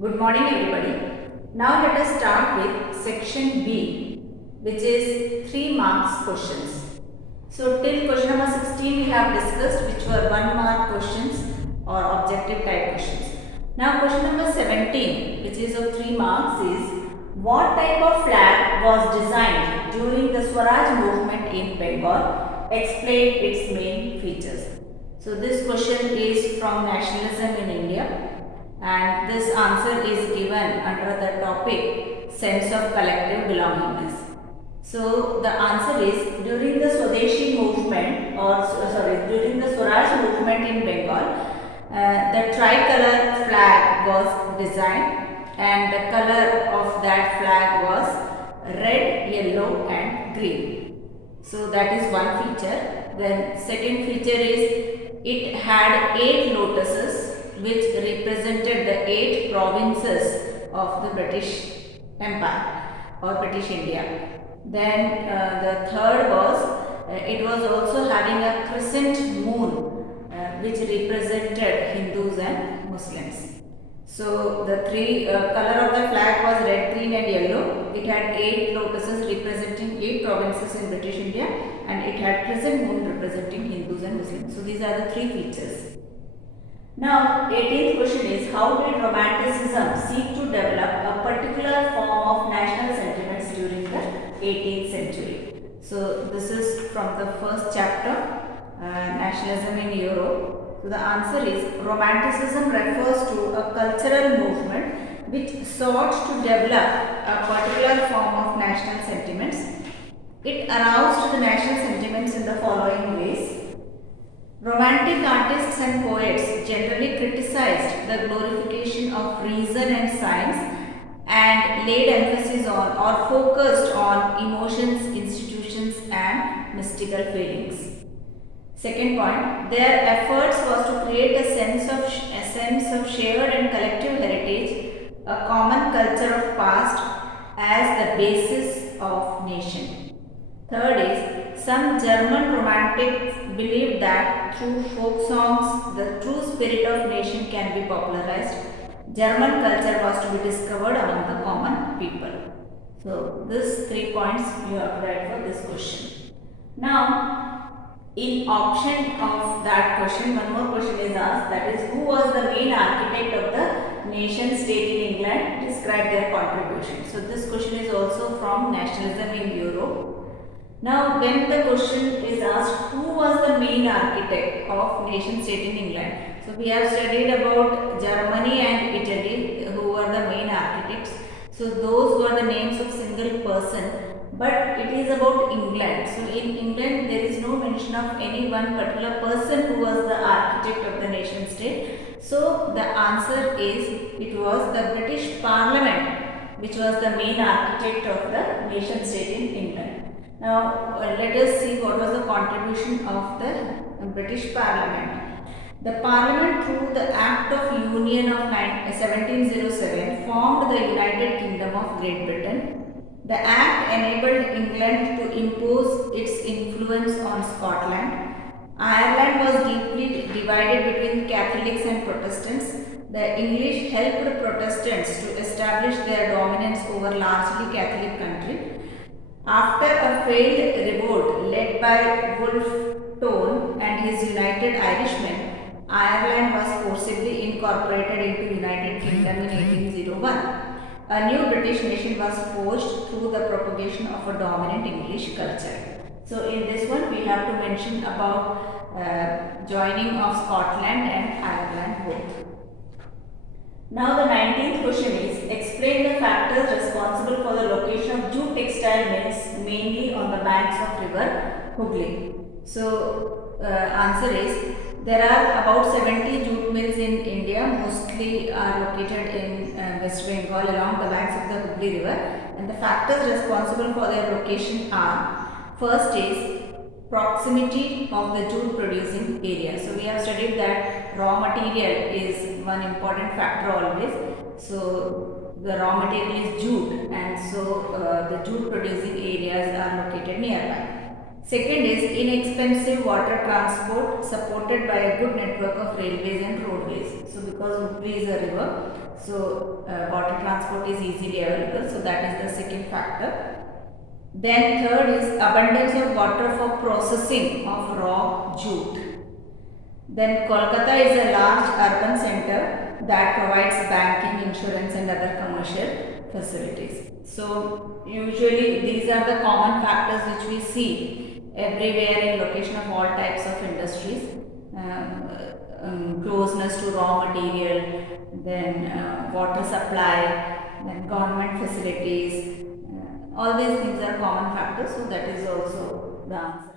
Good morning everybody. Now let us start with section B, which is 3 marks questions. So till question number 16 we have discussed, which were 1 mark questions or objective type questions. Now question number 17, which is of 3 marks, is what type of flag was designed during the Swaraj movement in Bengal? Explain its main features. So this question is from nationalism in India, and this answer is given under the topic sense of collective belongingness. So the answer is, during the Swadeshi movement, during the Swaraj movement in Bengal, the tricolor flag was designed, and the color of that flag was red, yellow and green. So that is one feature. Then second feature is, it had 8 lotuses which represented the 8 provinces of the British Empire or British India. Then the third was, it was also having a crescent moon which represented Hindus and Muslims. So the three color of the flag was red, green and yellow. It had 8 lotuses representing 8 provinces in British India, and it had crescent moon representing Hindus and Muslims. So these are the 3 features. Now 18th question is, how did Romanticism seek to develop a particular form of national sentiments during the 18th century? So this is from the first chapter, Nationalism in Europe. So the answer is, Romanticism refers to a cultural movement which sought to develop a particular form of national sentiments. It aroused the national sentiments in the following ways. Romantic artists and poets generally criticized the glorification of reason and science and laid emphasis on or focused on emotions, institutions and mystical feelings. Second point, their efforts was to create a sense of shared and collective heritage, a common culture of past as the basis of nation. Third is, some German romantics believed that through folk songs the true spirit of nation can be popularized. German culture was to be discovered among the common people. So these 3 points you have to write for this question. Now, in option of that question, one more question is asked, that is, who was the main architect of the nation state in England? Describe their contribution. So this question is also from Nationalism in Europe. Now when the question is asked, who was the main architect of nation state in England? So we have studied about Germany and Italy, who were the main architects. So those were the names of single person. But it is about England. So in England there is no mention of any one particular person who was the architect of the nation state. So the answer is, it was the British Parliament which was the main architect of the nation state in England. Now let us see what was the contribution of the British Parliament. The Parliament, through the Act of Union of 1707, formed the United Kingdom of Great Britain. The Act enabled England to impose its influence on Scotland. Ireland was deeply divided between Catholics and Protestants. The English helped Protestants to establish their dominance over largely Catholic country. After a failed revolt led by Wolfe Tone and his United Irishmen, Ireland was forcibly incorporated into United Kingdom in 1801. A new British nation was forged through the propagation of a dominant English culture. So in this one we have to mention about joining of Scotland and Ireland both. Now the 19th question is, explain the factors responsible for the location of jute textile mills mainly on the banks of river Hooghly. So answer is, there are about 70 jute mills in India, mostly are located in West Bengal along the banks of the Hooghly river, and the factors responsible for their location are, first is proximity of the jute producing area. So we have studied that raw material is one important factor always. So the raw material is jute, and so the jute producing areas are located nearby. Second is inexpensive water transport supported by a good network of railways and roadways. So because Hooghly is a river, so water transport is easily available. So that is the second factor. Then third is abundance of water for processing of raw jute. Then Kolkata is a large urban center that provides banking, insurance and other commercial facilities. So usually these are the common factors which we see everywhere in location of all types of industries. Closeness to raw material, then water supply, then government facilities. All these things are common factors, so that is also the answer.